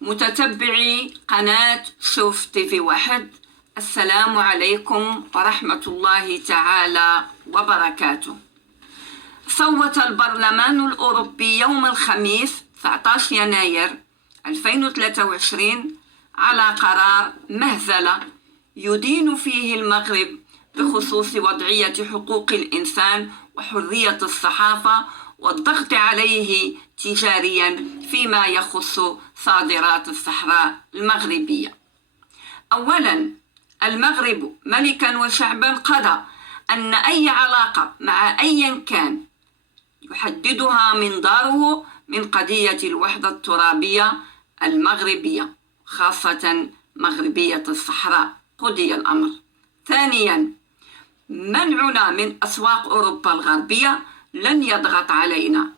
متتبعي قناة شوف تيفي واحد، السلام عليكم ورحمة الله تعالى وبركاته. صوت البرلمان الأوروبي يوم الخميس 19 يناير 2023 على قرار مهزلة يدين فيه المغرب بخصوص وضعية حقوق الإنسان وحرية الصحافة والضغط عليه تجاريا فيما يخص صادرات الصحراء المغربية. أولا، المغرب ملكا وشعبا قضى أن أي علاقة مع أي كان يحددها منظاره من قضية الوحدة الترابية المغربية، خاصة مغربية الصحراء، قضي الأمر. ثانيا، منعنا من أسواق أوروبا الغربية لن يضغط علينا،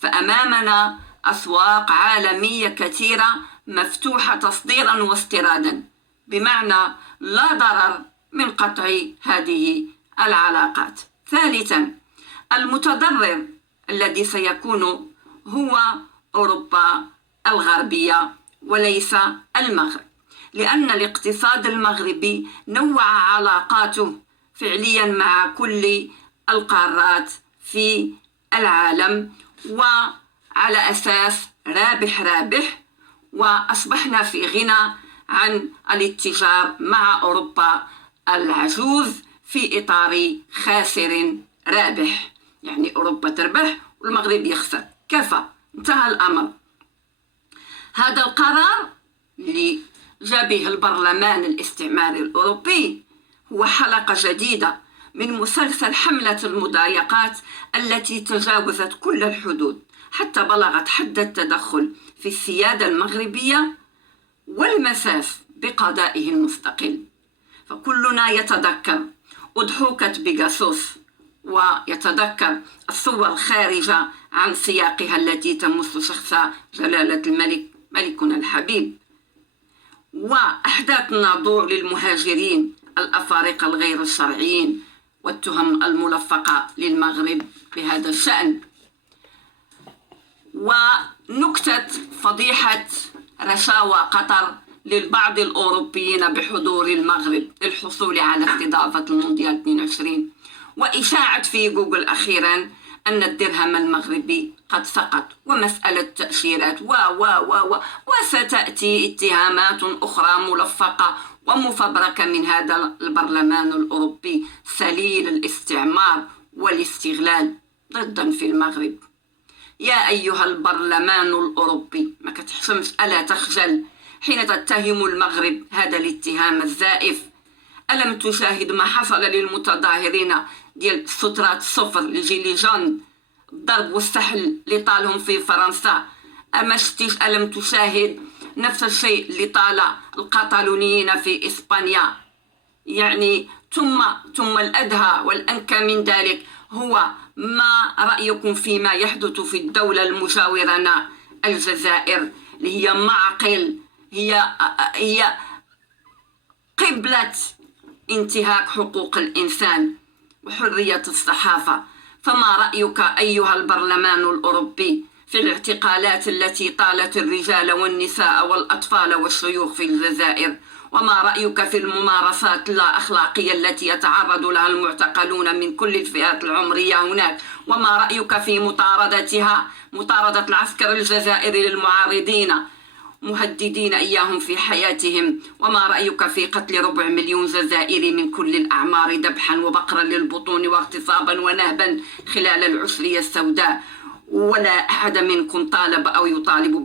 فأمامنا أسواق عالمية كثيرة مفتوحة تصديرا واستيرادا، بمعنى لا ضرر من قطع هذه العلاقات. ثالثا، المتضرر الذي سيكون هو أوروبا الغربية وليس المغرب، لأن الاقتصاد المغربي نوع علاقاته فعليا مع كل القارات في العالم، وعلى أساس رابح رابح، وأصبحنا في غنى عن الاتجار مع أوروبا العجوز في إطار خاسر رابح، يعني أوروبا تربح والمغرب يخسر، كفى، انتهى الأمر. هذا القرار اللي جاء به البرلمان الاستعماري الأوروبي هو حلقة جديدة من مسلسل حملة المضايقات التي تجاوزت كل الحدود حتى بلغت حد التدخل في السيادة المغربية والمساس بقضائه المستقل. فكلنا يتذكر أضحوكة بيغاسوس، ويتذكر الصور الخارجة عن سياقها التي تمس شخص جلالة الملك ملكنا الحبيب، وأحداث الناظور للمهاجرين الأفارقة الغير الشرعيين والتهم الملفقة للمغرب بهذا الشأن، ونكتة فضيحة رشاوى قطر للبعض الأوروبيين بحضور المغرب للحصول على استضافة المونديال 22، وإشاعة في جوجل أخيرا أن الدرهم المغربي قد سقط، ومسألة تأشيرات وستأتي اتهامات أخرى ملفقة ومفبركة من هذا البرلمان الأوروبي سليل الاستعمار والاستغلال ضدا في المغرب. يا أيها البرلمان الأوروبي، ما كتحشمش؟ ألا تخجل حين تتهم المغرب هذا الاتهام الزائف؟ ألم تشاهد ما حصل للمتظاهرين ديال سترات الصفر لجيلي جون، الضرب والسحل اللي طالهم في فرنسا؟ ألم تشاهد نفس الشيء اللي طال القطالونيين في إسبانيا؟ يعني ثم الأدهى والأنكى من ذلك هو ما رأيكم فيما يحدث في الدولة المجاورة لنا الجزائر، اللي هي معقل، هي قبلة انتهاك حقوق الإنسان وحرية الصحافة؟ فما رأيك أيها البرلمان الأوروبي في الاعتقالات التي طالت الرجال والنساء والأطفال والشيوخ في الجزائر؟ وما رأيك في الممارسات اللا أخلاقية التي يتعرض لها المعتقلون من كل الفئات العمرية هناك؟ وما رأيك في مطاردة العسكر الجزائري للمعارضين مهددين إياهم في حياتهم؟ وما رأيك في قتل 250,000 جزائري من كل الأعمار ذبحا وبقرا للبطون واغتصابا ونهبا خلال العشرية السوداء؟ ولا أحد منكم طالب أو يطالب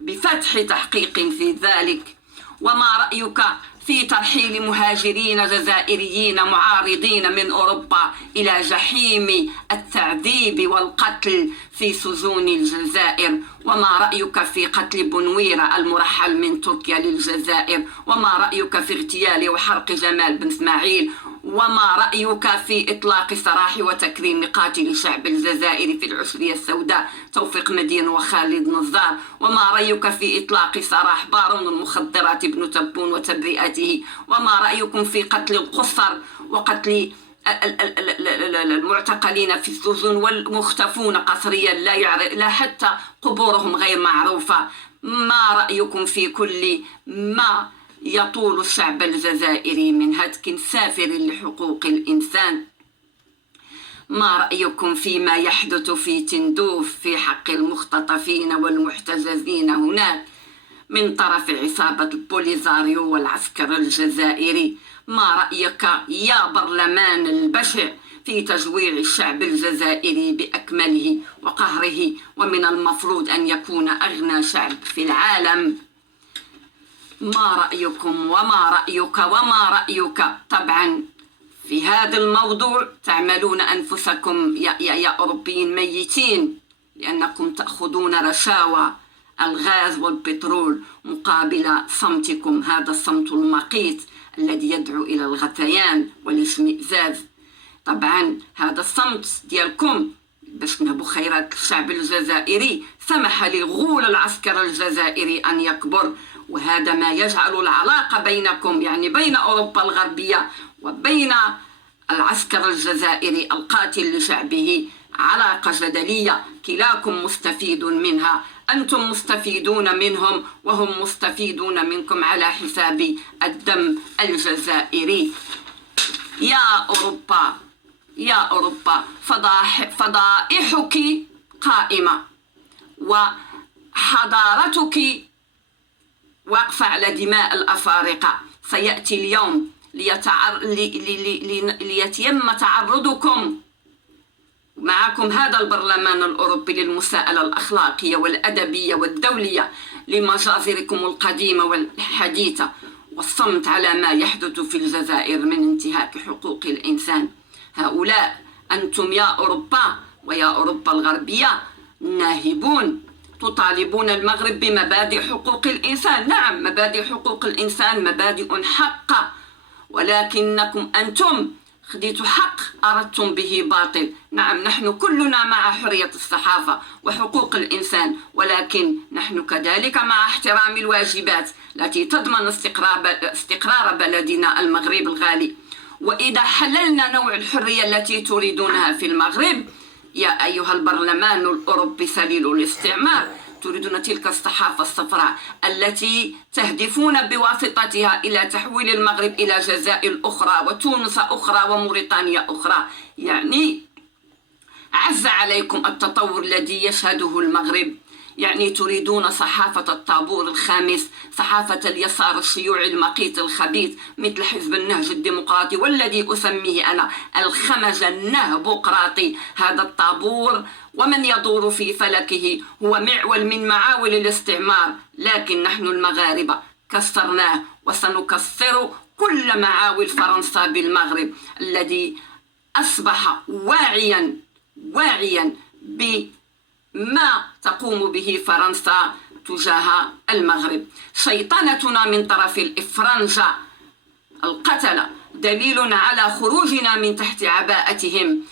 بفتح تحقيق في ذلك. وما رأيك في ترحيل مهاجرين جزائريين معارضين من أوروبا إلى جحيم التعذيب والقتل في سجون الجزائر؟ وما رأيك في قتل بنويرة المرحل من تركيا للجزائر؟ وما رأيك في اغتيال وحرق جمال بن إسماعيل؟ وما رأيك في إطلاق سراح وتكريم قاتل الشعب الجزائري في العشرية السوداء توفيق مدين وخالد نزار؟ وما رأيك في إطلاق سراح بارون المخدرات ابن تبون وتبرئته؟ وما رأيكم في قتل القصر وقتل المعتقلين في السجون والمختفون قسريا لا حتى قبورهم غير معروفة؟ ما رأيكم في كل ما يطول الشعب الجزائري من هتك سافر لحقوق الإنسان؟ ما رأيكم فيما يحدث في تندوف في حق المختطفين والمحتجزين هناك من طرف عصابة البوليزاريو والعسكر الجزائري؟ ما رأيك يا برلمان البشع في تجويع الشعب الجزائري بأكمله وقهره، ومن المفروض أن يكون أغنى شعب في العالم؟ ما رأيكم وما رأيك وما رأيك؟ طبعا في هذا الموضوع تعملون أنفسكم يا أوروبيين ميتين، لأنكم تأخذون رشاوى الغاز والبترول مقابل صمتكم، هذا الصمت المقيت الذي يدعو إلى الغثيان والاشمئزاز. طبعا هذا الصمت ديالكم باش نهبوا خيرات الشعب الجزائري سمح لغول العسكر الجزائري أن يكبر، وهذا ما يجعل العلاقة بينكم، يعني بين أوروبا الغربية وبين العسكر الجزائري القاتل لشعبه، علاقة جدلية كلاكم مستفيد منها، أنتم مستفيدون منهم وهم مستفيدون منكم على حساب الدم الجزائري. يا أوروبا يا أوروبا، فضائحك قائمة وحضارتك واقفة على دماء الأفارقة. سيأتي اليوم ليتم تعرضكم معكم هذا البرلمان الأوروبي للمساءلة الأخلاقية والأدبية والدولية لمجازركم القديمة والحديثة، والصمت على ما يحدث في الجزائر من انتهاك حقوق الإنسان. هؤلاء أنتم يا أوروبا ويا أوروبا الغربية ناهبون، تطالبون المغرب بمبادئ حقوق الإنسان. نعم، مبادئ حقوق الإنسان مبادئ حقة، ولكنكم أنتم خديتوا حق أردتم به باطل. نعم، نحن كلنا مع حرية الصحافة وحقوق الإنسان، ولكن نحن كذلك مع احترام الواجبات التي تضمن استقرار بلدنا المغرب الغالي. وإذا حللنا نوع الحرية التي تريدونها في المغرب يا أيها البرلمان الأوروبي سليل الاستعمار، تريدون تلك الصحافة الصفراء التي تهدفون بواسطتها إلى تحويل المغرب إلى جزائر أخرى وتونس أخرى وموريتانيا أخرى. يعني عز عليكم التطور الذي يشهده المغرب. يعني تريدون صحافة الطابور الخامس، صحافة اليسار الشيوعي المقيت الخبيث مثل حزب النهج الديمقراطي، والذي أسميه أنا الخمج النهبقراطي. هذا الطابور ومن يدور في فلكه هو معول من معاول الاستعمار، لكن نحن المغاربة كسرناه وسنكسر كل معاول فرنسا بالمغرب، الذي أصبح واعيا بما تقوم به فرنسا تجاه المغرب. شيطنتنا من طرف الإفرنجة القتلة دليل على خروجنا من تحت عباءتهم.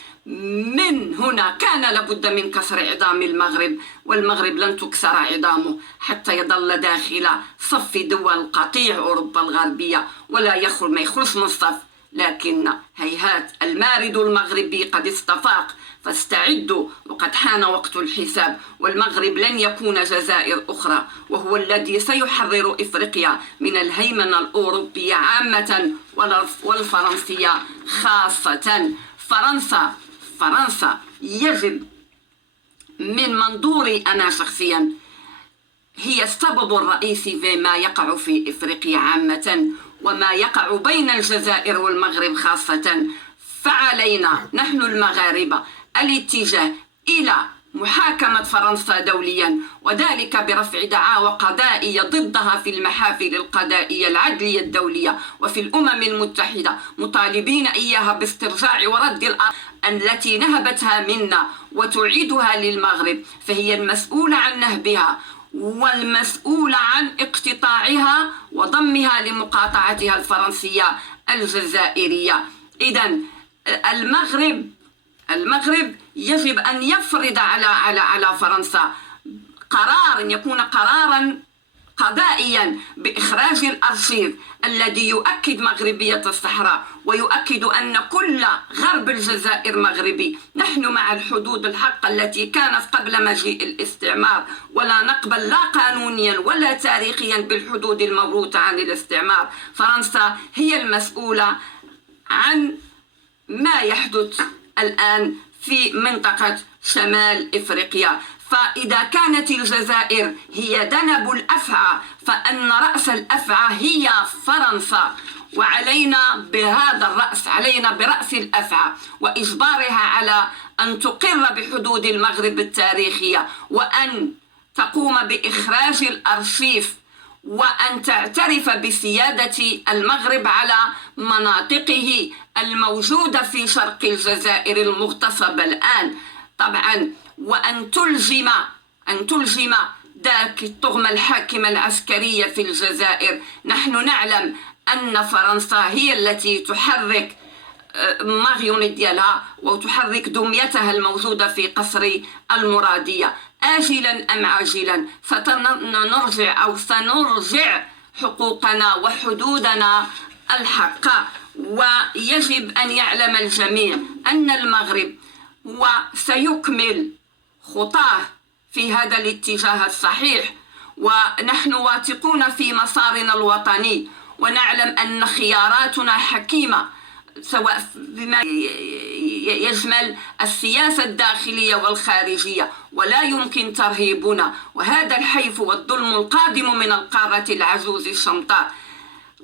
من هنا كان لابد من كسر عظام المغرب، والمغرب لن تكسر عظامه حتى يظل داخل صف دول قطيع أوروبا الغربية ولا ما يخرج من الصف. لكن هيهات المارد المغربي قد استفاق، فاستعدوا وقد حان وقت الحساب، والمغرب لن يكون جزائر أخرى، وهو الذي سيحرر إفريقيا من الهيمنة الأوروبية عامة والفرنسية خاصة. فرنسا يجب من منظوري أنا شخصيا هي السبب الرئيسي فيما يقع في إفريقيا عامة وما يقع بين الجزائر والمغرب خاصة. فعلينا نحن المغاربة الاتجاه إلى محاكمة فرنسا دوليا، وذلك برفع دعاوى قضائية ضدها في المحافل القضائية العدلية الدولية وفي الأمم المتحدة، مطالبين إياها باسترجاع ورد الأرض التي نهبتها منا وتعيدها للمغرب، فهي المسؤولة عن نهبها والمسؤولة عن اقتطاعها وضمها لمقاطعتها الفرنسية الجزائرية. إذن المغرب يجب أن يفرض على فرنسا قرار يكون قرارا قضائيا بإخراج الأرشيف الذي يؤكد مغربية الصحراء ويؤكد أن كل غرب الجزائر مغربي. نحن مع الحدود الحق التي كانت قبل مجيء الاستعمار، ولا نقبل لا قانونيا ولا تاريخيا بالحدود الموروثة عن الاستعمار. فرنسا هي المسؤولة عن ما يحدث الآن في منطقة شمال إفريقيا. فإذا كانت الجزائر هي ذنب الأفعى، فأن رأس الأفعى هي فرنسا، وعلينا بهذا الرأس، علينا برأس الأفعى وإجبارها على أن تقر بحدود المغرب التاريخية، وأن تقوم بإخراج الأرشيف، وأن تعترف بسيادة المغرب على مناطقه الموجودة في شرق الجزائر المغتصبة الآن طبعا، وأن تلزم ذاك الطغمة الحاكمة العسكرية في الجزائر. نحن نعلم أن فرنسا هي التي تحرك ماريونيت ديالها وتحرك دميتها الموجودة في قصر المرادية. آجلا أم عاجلا سنرجع حقوقنا وحدودنا الحق. ويجب أن يعلم الجميع أن المغرب وسيكمل خطاه في هذا الاتجاه الصحيح، ونحن واثقون في مسارنا الوطني، ونعلم أن خياراتنا حكيمة، سواء بما يشمل السياسة الداخلية والخارجية، ولا يمكن ترهيبنا. وهذا الحيف والظلم القادم من القارة العجوز الشمطاء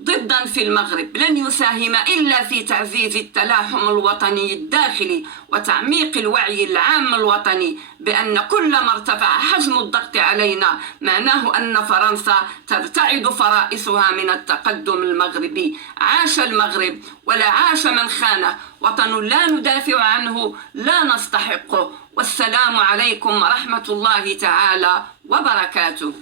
ضدا في المغرب لن يساهم إلا في تعزيز التلاحم الوطني الداخلي وتعميق الوعي العام الوطني بأن كلما ارتفع حجم الضغط علينا معناه أن فرنسا ترتعد فرائسها من التقدم المغربي. عاش المغرب ولا عاش من خانه، وطن لا ندافع عنه لا نستحقه. والسلام عليكم ورحمة الله تعالى وبركاته.